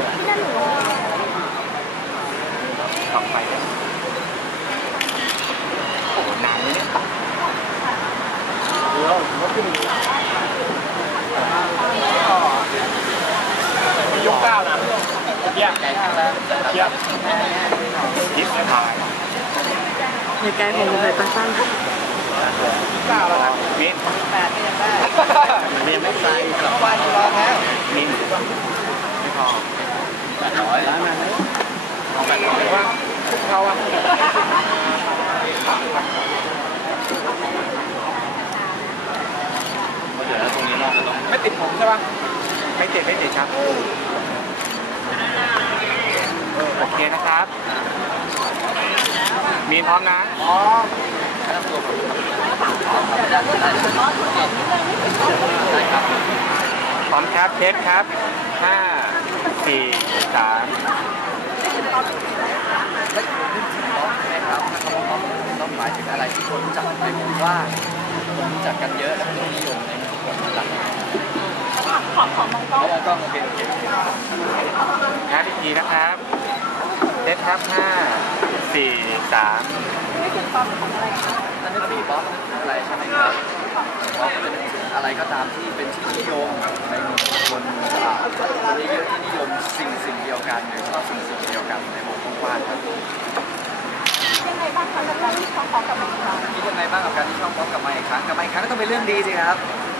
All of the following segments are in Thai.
ที่นั่นหนูต่อไปโอ้นานเลยมียกก้าวนะเยี่ยมไก่ข้างแล้วเยี่ยมยิบไม่พายในไกลผมเลยตั้งตั้งก้าวแล้วนะมิ้นมันยังไม่ใส่หรอกวันรอแล้วมิ้นไม่พอ800ร้านนั้นเอา800ว่าเขาอ่ะเดี๋ยวตรงนี้เราจะต้องไม่ติดผมใช่ป่ะไม่ติดครับโอเคนะครับมีพร้อมนะพร้อมพร้อมครับเทปครับ5 4 3 ต้องหมายถึงอะไรที่คนรู้จักในวงกว้างคนรู้จักกันเยอะและคนนิยมในคนหลักของมองกล้องโอเคครับอีกทีนะครับเทปครับ5 4 3 นี่คือป๊อปของอะไรคะนั่นนี่คือป๊อปอะไรใช่ไหมครับป๊อปจะเป็นอะไรก็ตามที่เป็นที่นิยมในหมู่คนที่เยอะที่นิยมสิ่งเดียวกันหรือชอบสิ่งเดียวกันในวงกว้างครับยังไงบ้างคะกับการที่ช่องป๊อปกับไมค์ครั้งคิดยังไงบ้างกับการที่ช่องป๊อปกับไมค์ครั้งก็ต้องเป็นเรื่องดีสิครับ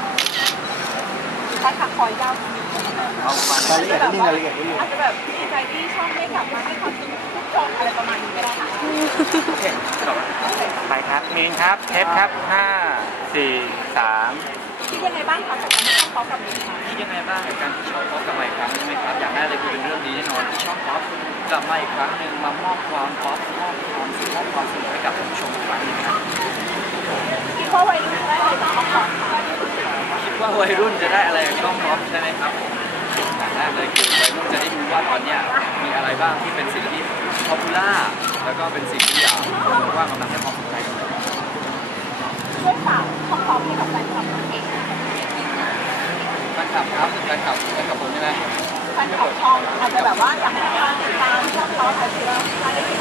ใช่ค่ะคอยยาวเอาประมาณรายละเอียดนิดนึงรายละเอียดนิดนึงอาจจะแบบดีใจที่ช่องได้กลับมาให้ความสนุกทุกช่องอะไรประมาณนี้ก็ได้ค่ะโอเคไปครับมีนครับเทปครับ5 4 3 คิดยังไงบ้างคะกับการที่ช่องป๊อปกับไมค์ครั้งคิดยังไงบ้างกับการที่ช่องป๊อปกับไมค์ครั้งใช่ไหมครับอยากได้เลยคือเป็นเรื่องดีแน่นอนที่ช่องป๊อปกลับมาอีกครั้งหนึ่งมามอบความป๊อปมอบความสุขมอบความสนุกให้กับผู้ชมอีกครั้งนึงครับคิดว่าวัยรุ่นได้อะไรจากช่องป๊อปคะคิดว่าวัยรุ่นจะได้อะไรจากช่องป๊อปใช่ไหมครับอย่างแรกเลยคือวัยรุ่นจะได้รู้ว่าตอนนี้มีอะไรบ้างที่เป็นสิ่งที่ป๊อปปูล่าแล้วก็เป็นสิ่งที่อยากว่ากำลังให้ความสนใจกันช่วยฝากช่องป๊อปให้กับแฟนคลับเองแฟนคลับครับแฟนคลับผมใช่ไหมแฟนคลับช่องอาจจะแบบว่าอยากให้ติดตามช่องป๊อปอาจจะได้เห็น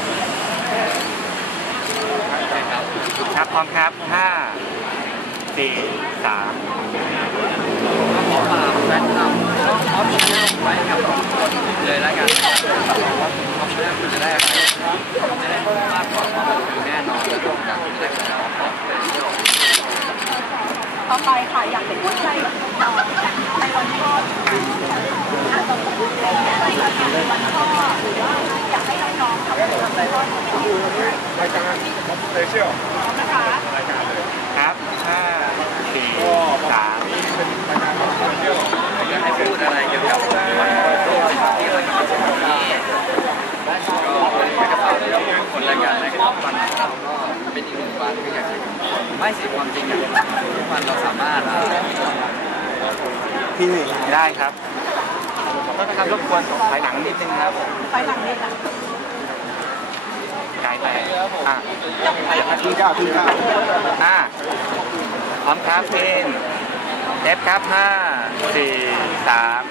ใช่ครับครับพร้อมครับ5 4 3 ก็ขอฝากแฟนคลับช่องป๊อปชาแนลไว้กับทุกคนเลยแล้วกันว่าป๊อปชาแนลคุณจะได้อะไรจะได้มากกว่าความบันเทิงแน่นอนและร่วมกันจะได้ของเราป๊อปเป็นต่อไปค่ะอยากจะพูดอะไรในวันพ่ออาจจะพูดอะไรในวันพ่อหรือว่าอยากให้น้องๆทำในวันพ่อรายการสเปเชียลนะคะรายการเลยครับ5 4 3เป็นรายการสเปเชียลอยากให้พูดอะไรเกี่ยวกับวันพ่อที่เราจะมาถึงนี้ก็เป็นกระเป๋าที่เราคนรายการนะครับวันเราก็เป็นอีกหนึ่งวันที่อยากจะไม่เสียความจริงอย่างทุกวันเราสามารถที่ได้ครับก็ทำรบกวนถ่ายหนังนิดนึงครับถ่ายหนังนิดนะไกลไปขึ้นก้าวพร้อมครับเพลงเอฟครับ5 4 3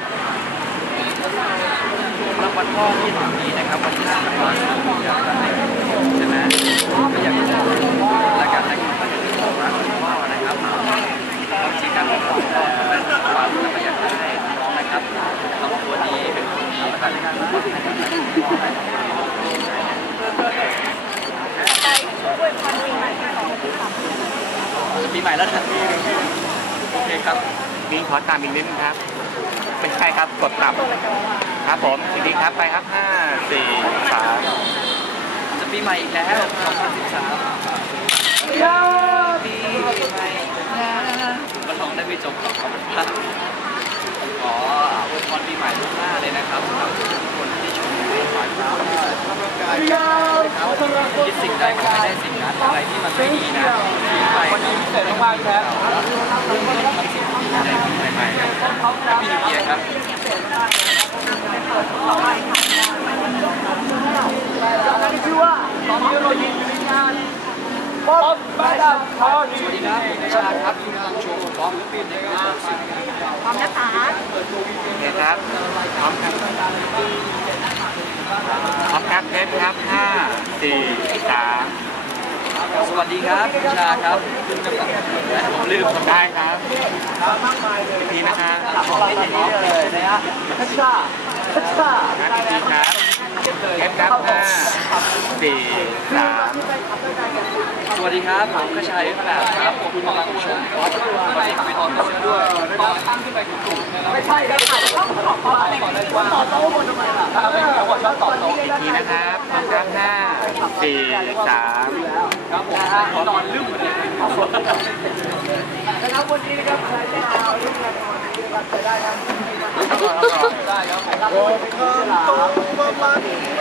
รางวัลพ่อที่ถึงนี้นะครับวันที่5 ธันวาคมใช่ไหมก็อยากจะรายการรายการที่ผมรักพ่อนะครับบางทีการเป็นพ่อเป็นความแล้วก็อยากให้น้องนะครับทำตัวดีเป็นคนดีแล้วกันปีใหม่แล้วนะโอเคครับมีขอตามอีกนิดนึงครับไม่ใช่ครับกดต่ำครับผมทีนี้ครับไปครับ5 4 3 จะปีใหม่อีกแล้ว2013ปีใหม่แล้วก็ลองได้ไม่จบหรอกครับขออวยพรปีใหม่ล่วงหน้าเลยนะครับสำหรับทุกคนที่ชมฝ่ายฟ้าคิดสิ่งใดก็ไม่ได้สิ่งนั้นอะไรที่มันไม่ดีนะทิ้งไปวันนี้พิเศษมากๆครับทำสิ่งที่ดีในใหม่ๆครับแฮปปี้นิวเยียร์ครับต่อไปค่ะชื่อว่าตอนนี้เรายิงงานป๊อปบ้านเราสวัสดีครับผมชาครับคุณกำลังชมป๊อปปิดนะครับพร้อมนะคะโอเคครับพร้อมครับ 4 3 สวัสดีครับคุณชาครับผมลืมได้ครับอีกทีนะครับไม่อย่างนี้เลยนะฮะคัชชาคัชชานัดอีกทีครับเอฟครับ5 4 3 สวัสดีครับผมกระชัยแบบครับคุณกำลังชมไปไปตอนเชื่อด้วยตอนตั้งขึ้นไปกลุ่มไม่ใช่ครับต้องขอบคุณก่อนเลยว่าต่อโต๊ะบนทำไมล่ะไม่ใช่ว่าชอบต่อโต๊ะอีกทีนะครับเอฟครับ5 4 3 ครับผมนอนลืมเหมือนกันนะครับวันนี้นะครับใครจะเอาลูกงานวันนี้นะครับจะได้ครับได้ครับผม